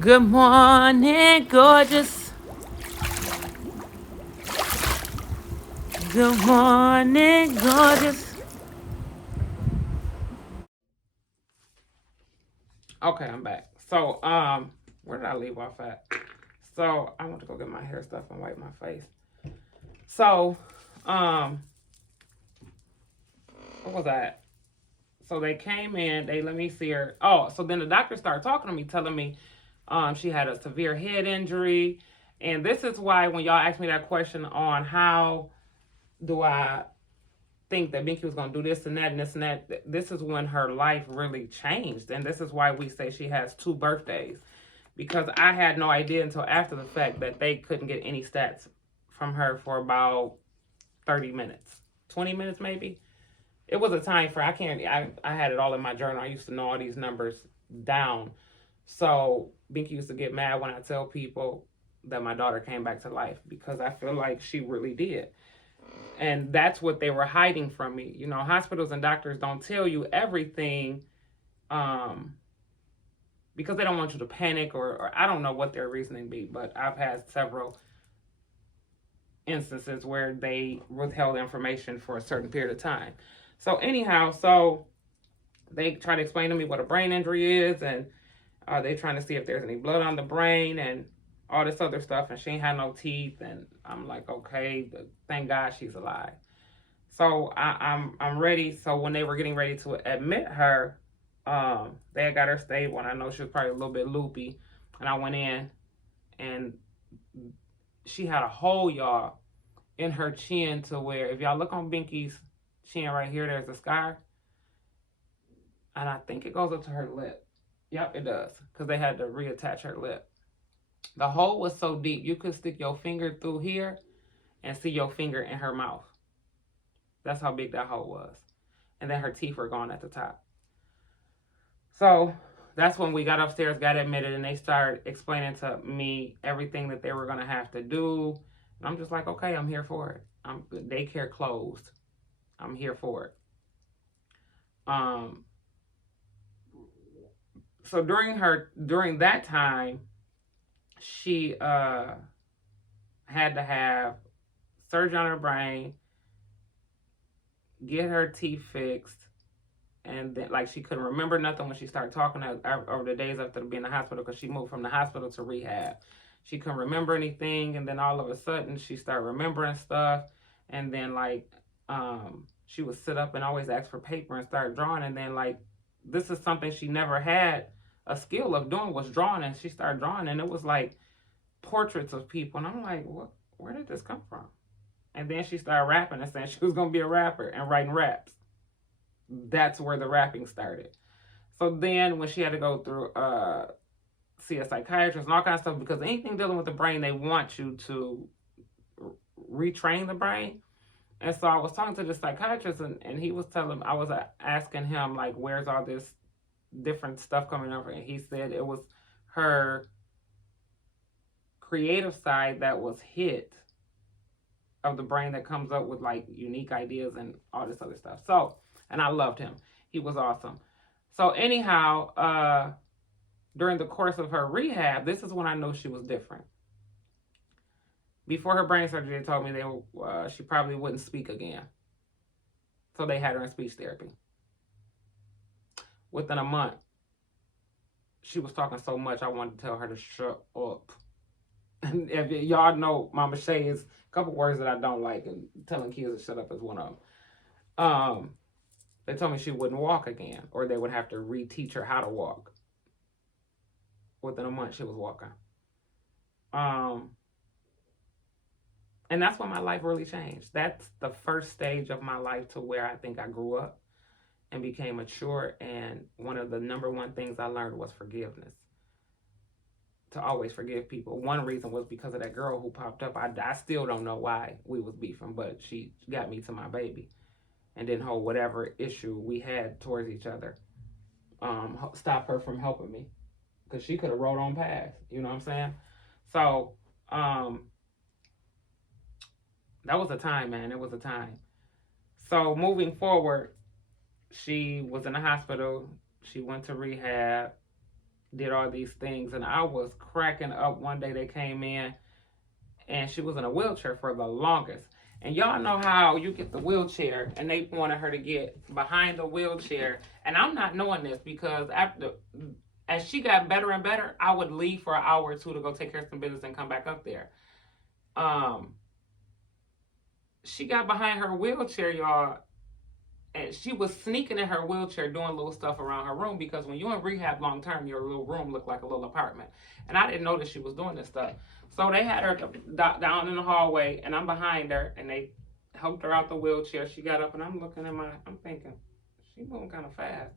Good morning, gorgeous. Good morning, gorgeous. Okay, I'm back. So, where did I leave off at? So, I want to go get my hair stuff and wipe my face. So, what was that? So they came in, they let me see her. Oh, so then the doctor started talking to me, telling me she had a severe head injury. And this is why when y'all asked me that question on how do I think that Binky was going to do this and that and this and that, this is when her life really changed. And this is why we say she has 2 birthdays. Because I had no idea until after the fact that they couldn't get any stats from her for about 30 minutes, 20 minutes maybe. It was a time for I had it all in my journal. I used to know all these numbers down. So Binky used to get mad when I tell people that my daughter came back to life because I feel like she really did. And that's what they were hiding from me. You know, hospitals and doctors don't tell you everything um, because they don't want you to panic or I don't know what their reasoning be, but I've had several instances where they withheld information for a certain period of time. So anyhow, so they try to explain to me what a brain injury is, and they trying to see if there's any blood on the brain and all this other stuff. And she ain't had no teeth, and I'm like, okay, thank God she's alive. So I'm ready. So when they were getting ready to admit her, they had got her stable, and I know she was probably a little bit loopy. And I went in, and she had a hole, y'all, in her chin to where if y'all look on Binky's chin right here, there's a scar, and I think it goes up to her lip. Yep, it does, because they had to reattach her lip. The hole was so deep, you could stick your finger through here and see your finger in her mouth. That's how big that hole was. And then her teeth were gone at the top. So that's when we got upstairs, got admitted, and they started explaining to me everything that they were going to have to do. And I'm just like, okay, I'm here for it. Daycare closed. I'm here for it. So during that time, she had to have surgery on her brain, get her teeth fixed, and then like she couldn't remember nothing when she started talking over the days after being in the hospital because she moved from the hospital to rehab. She couldn't remember anything, and then all of a sudden she started remembering stuff, and then like she would sit up and always ask for paper and start drawing, and then like this is something she never had a skill of doing was drawing, and she started drawing, and it was like portraits of people, and I'm like, what? Where did this come from? And then she started rapping and saying she was gonna be a rapper and writing raps. That's where the rapping started. So then when she had to go through see a psychiatrist and all kinds of stuff, because anything dealing with the brain, they want you to retrain the brain. And so I was talking to the psychiatrist, and he was telling, I was asking him, like, where's all this different stuff coming over? And he said it was her creative side that was hit of the brain that comes up with like unique ideas and all this other stuff. So, and I loved him. He was awesome. So anyhow, during the course of her rehab, this is when I know she was different. Before her brain surgery, they told me she probably wouldn't speak again. So they had her in speech therapy. Within a month, she was talking so much, I wanted to tell her to shut up. And if y'all know, Mama Shay is a couple words that I don't like, and telling kids to shut up is one of them. They told me she wouldn't walk again, or they would have to reteach her how to walk. Within a month, she was walking. And that's when my life really changed. That's the first stage of my life to where I think I grew up and became mature. And one of the number one things I learned was forgiveness. To always forgive people. One reason was because of that girl who popped up. I still don't know why we was beefing, but she got me to my baby and didn't hold whatever issue we had towards each other stop her from helping me, because she could have rolled on past. You know what I'm saying? So that was a time, man. It was a time. So moving forward, she was in the hospital. She went to rehab. did all these things. And I was cracking up. One day they came in and she was in a wheelchair for the longest. And y'all know how you get the wheelchair and they wanted her to get behind the wheelchair. And I'm not knowing this because as she got better and better, I would leave for an hour or two to go take care of some business and come back up there. She got behind her wheelchair, y'all, and she was sneaking in her wheelchair doing little stuff around her room, because when you're in rehab long term, your little room looked like a little apartment. And I didn't know that she was doing this stuff. So they had her down in the hallway, and I'm behind her, and they helped her out the wheelchair. She got up, and I'm thinking, she's moving kind of fast.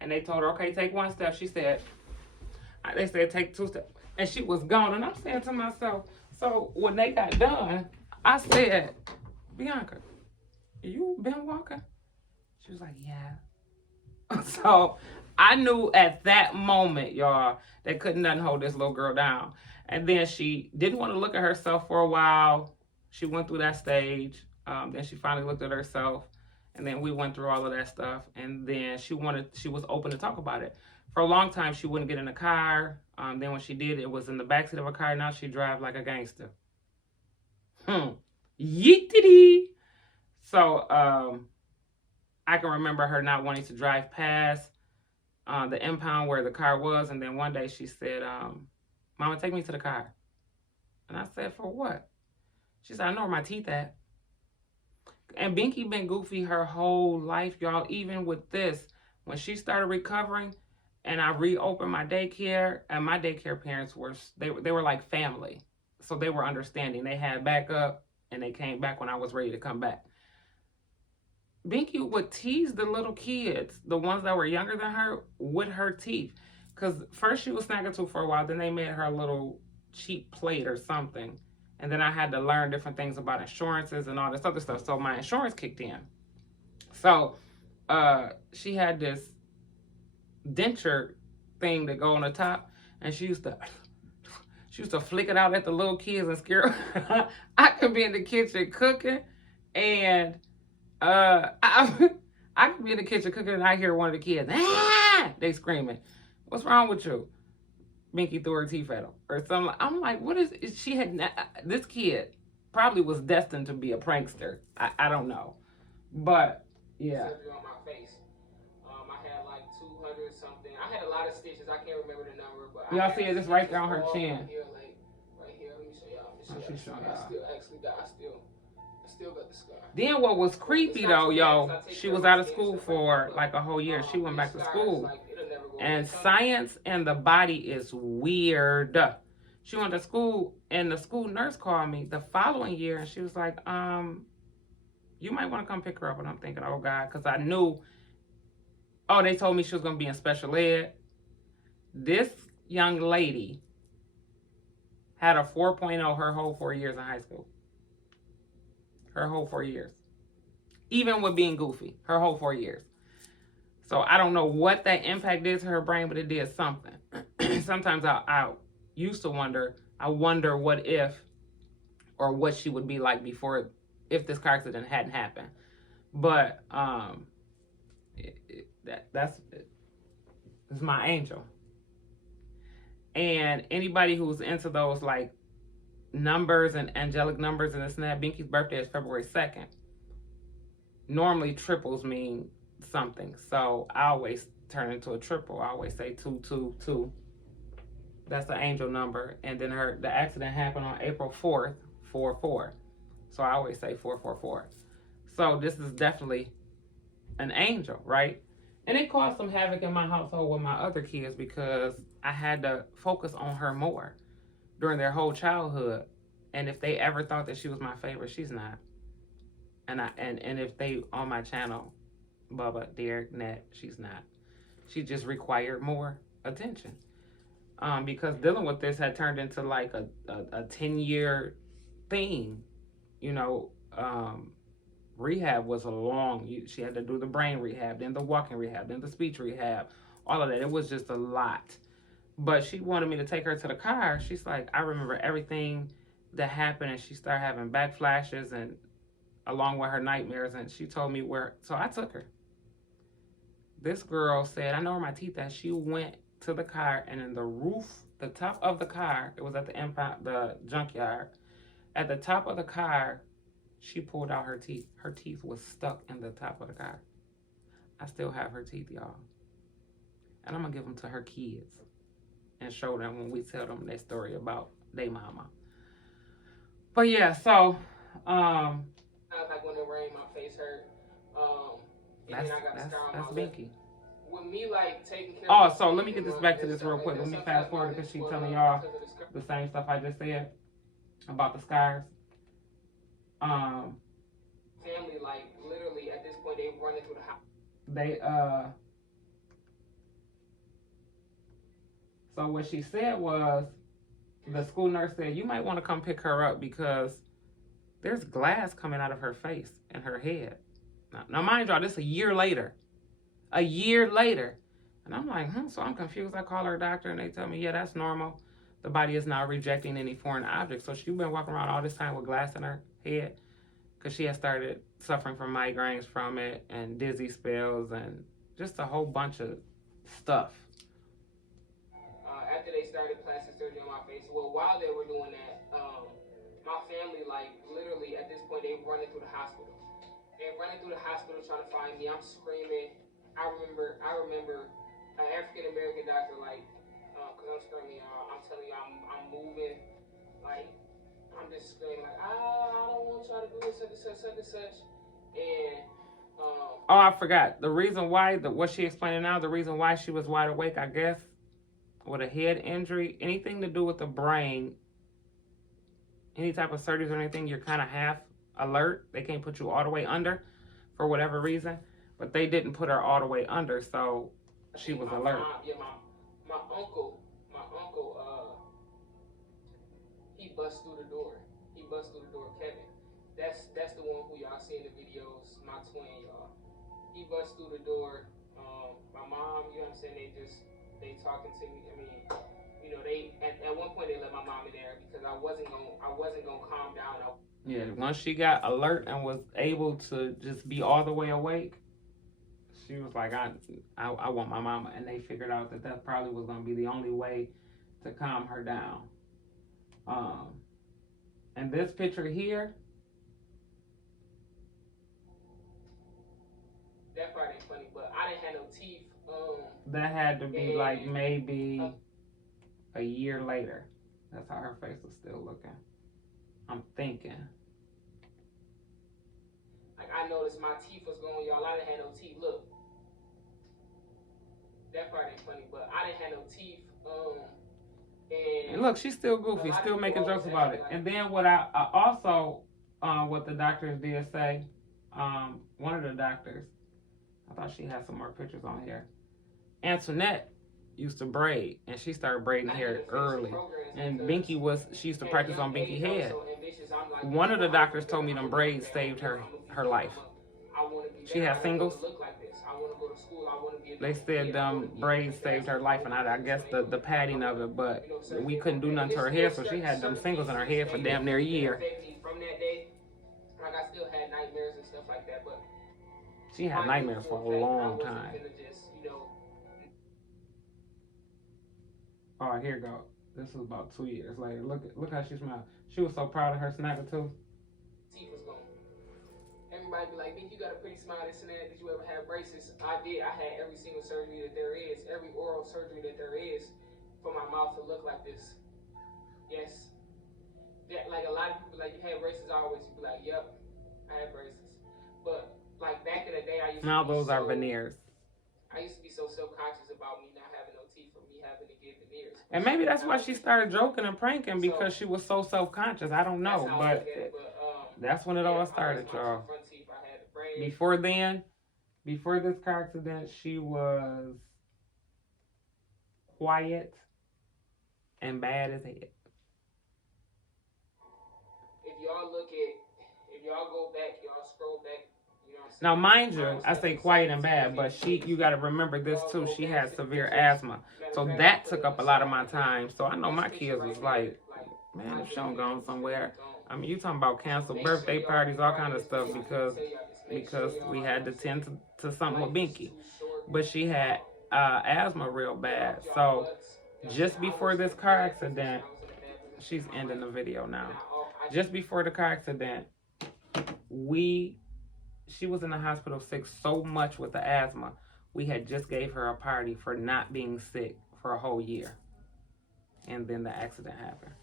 And they told her, okay, take one step. They said, take two steps. And she was gone. And I'm saying to myself, so when they got done, I said, Bianca, you been walking? She was like, yeah. So I knew at that moment, y'all, that couldn't nothing hold this little girl down. And then she didn't want to look at herself for a while. She went through that stage. Then she finally looked at herself. And then we went through all of that stuff. And then she was open to talk about it. For a long time, she wouldn't get in the car. Then when she did, it was in the backseat of a car. Now she drives like a gangster. Yeetity. So I can remember her not wanting to drive past the impound where the car was. And then one day she said, Mama, take me to the car. And I said, for what? She said, I know where my teeth at. And Binky been goofy her whole life, y'all. Even with this, when she started recovering and I reopened my daycare, and my daycare parents they were like family. So they were understanding. They had backup and they came back when I was ready to come back. Binky would tease the little kids, the ones that were younger than her, with her teeth. Because first she was Snaggletooth for a while, then they made her a little cheap plate or something. And then I had to learn different things about insurances and all this other stuff. So my insurance kicked in. So she had this denture thing that go on the top, and she used to flick it out at the little kids and scare them. I could be in the kitchen cooking, and I could be in the kitchen cooking, and I hear one of the kids, they screaming, "What's wrong with you?" Binky threw her teeth at him or something. I'm like, what is she had? This kid probably was destined to be a prankster. I don't know, but yeah. On my face, I had like 200 something. I had a lot of stitches. I can't remember the number, but y'all see it? It's right there on her chin. Here, like right here. Let me show y'all. I still got the scar. Then what was creepy though, yo? She was out of school for like a whole year. She went back to school. And science and the body is weird. She went to school, and the school nurse called me the following year, and she was like, you might want to come pick her up. And I'm thinking, oh, God, because I knew, they told me she was going to be in special ed. This young lady had a 4.0 her whole 4 years in high school. Her whole 4 years. Even with being goofy, her whole 4 years. So I don't know what that impact did to her brain, but it did something. Sometimes I used to wonder, what if, or what she would be like before, if this car accident hadn't happened. But that's my angel. And anybody who's into those like numbers and angelic numbers and this and that, Binky's birthday is February 2nd. Normally triples mean something, so I always turn into a triple. I always say 222. That's the angel number. And then the accident happened on April 4th, 4/4. So I always say 444. So this is definitely an angel, right? And it caused some havoc in my household with my other kids because I had to focus on her more during their whole childhood. And if they ever thought that she was my favorite, she's not. And if they on my channel, Bubba, Derek, Nat, she's not. She just required more attention. Because dealing with this had turned into like a 10-year thing. You know, rehab was she had to do the brain rehab, then the walking rehab, then the speech rehab, all of that. It was just a lot. But she wanted me to take her to the car. She's like, I remember everything that happened, and she started having back flashes and along with her nightmares, and she told me where, so I took her. This girl said, I know where my teeth at. She went to the car, and in the roof, the top of the car, it was at the impound, the junkyard. At the top of the car, she pulled out her teeth. Her teeth was stuck in the top of the car. I still have her teeth, y'all. And I'm going to give them to her kids and show them when we tell them their story about their mama. But yeah, so like when it rained, my face hurt. And then I got a scar on my lip. Binky. With me, like, taking care of. Oh, so let me get this back to this real quick. Let me fast forward because she's telling y'all the same stuff I just said about the scars. Family, like, literally at this point, they running through the house. So what she said was, the school nurse said, you might want to come pick her up because there's glass coming out of her face and her head. Now mind y'all, this a year later. A year later. And I'm like, so I'm confused. I call her doctor and they tell me, yeah, that's normal. The body is not rejecting any foreign objects. So she's been walking around all this time with glass in her head because she had started suffering from migraines from it and dizzy spells and just a whole bunch of stuff. After they started plastic surgery on my face, well, while they were doing that, my family, like, literally at this point, they were running through the hospital. They're running through the hospital trying to find me. I'm screaming. I remember an African-American doctor, like, because I'm screaming, I'm telling you, I'm moving, like, I'm just screaming, like, I don't want y'all to do this, such and such, such and such. And, oh, I forgot. The reason why, what she explaining now, the reason why she was wide awake, I guess, with a head injury, anything to do with the brain, any type of surgeries or anything, you're kind of half alert. They can't put you all the way under for whatever reason, but they didn't put her all the way under, so she was alert. My uncle, he bust through the door. Kevin. That's the one who y'all see in the videos. My twin, y'all. He bust through the door. My mom, you know what I'm saying? They talking to me. I mean, you know, they at one point they let my mom in there because I wasn't gonna calm down. Yeah, once she got alert and was able to just be all the way awake, she was like, I want my mama, and they figured out that probably was gonna be the only way to calm her down. And this picture here, that part ain't funny, but I didn't have no teeth. That had to be like maybe a year later. That's how her face was still looking. I'm thinking. Like, I noticed my teeth was going, y'all. I didn't have no teeth. Look. That part ain't funny, but I didn't have no teeth. And look, she's still goofy, still making jokes about it. Like, and then what I also, what the doctors did say, one of the doctors, I thought she had some more pictures on here. Antoinette used to braid, and she started braiding hair early. And she used to practice on Binky head. One of the doctors told me them braids saved her life. She had singles. They said braids saved her life, and I guess the padding of it, but we couldn't do nothing to her hair, so she had them singles in her head for damn near a year. From that day, like, I still had nightmares and stuff like that, but she had nightmares for a long time. Oh, here you go. This was about 2 years later. Look how she smiled. She was so proud of her snapping tooth. Teeth was gone. Everybody be like, Bink, you got a pretty smile, this and that. Did you ever have braces? I did. I had every single surgery that there is, every oral surgery that there is for my mouth to look like this. Yes. That, like, a lot of people, like, you had braces, I always be like, yep, I had braces. But, like, back in the day, I used to now those are veneers. I used to be so self-conscious about me not having no teeth for me having to get veneers. And maybe that's why she started joking and pranking, because she was so self-conscious. I don't know, but that's when it all started, y'all. Before this car accident, she was quiet and bad as hell. If y'all go back, y'all scroll back. Now, mind you, I say quiet and bad, but you got to remember this too. She had severe asthma. So that took up a lot of my time. So I know my kids was like, man, if she don't go somewhere. I mean, you talking about canceled birthday parties, all kind of stuff, because we had to tend to something with Binky. But she had asthma real bad. So just before this car accident, she's ending the video now. Just before the car accident, she was in the hospital sick so much with the asthma. We had just gave her a party for not being sick for a whole year. And then the accident happened.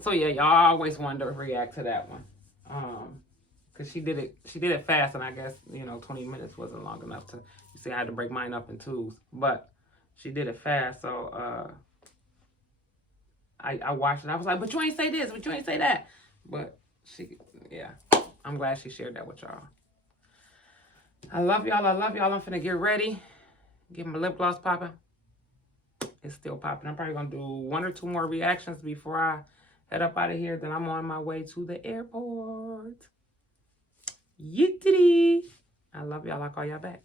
So yeah, y'all always wanted to react to that one. Cause she did it fast, and I guess 20 minutes wasn't long enough to. You see, I had to break mine up in twos, but she did it fast. So I watched it. I was like, but you ain't say this, but you ain't say that. But yeah, I'm glad she shared that with y'all. I love y'all. I love y'all. I'm finna get ready. Get my lip gloss popping. It's still popping. I'm probably gonna do 1 or 2 more reactions before I head up out of here. Then I'm on my way to the airport. Yittity. I love y'all. I'll call y'all back.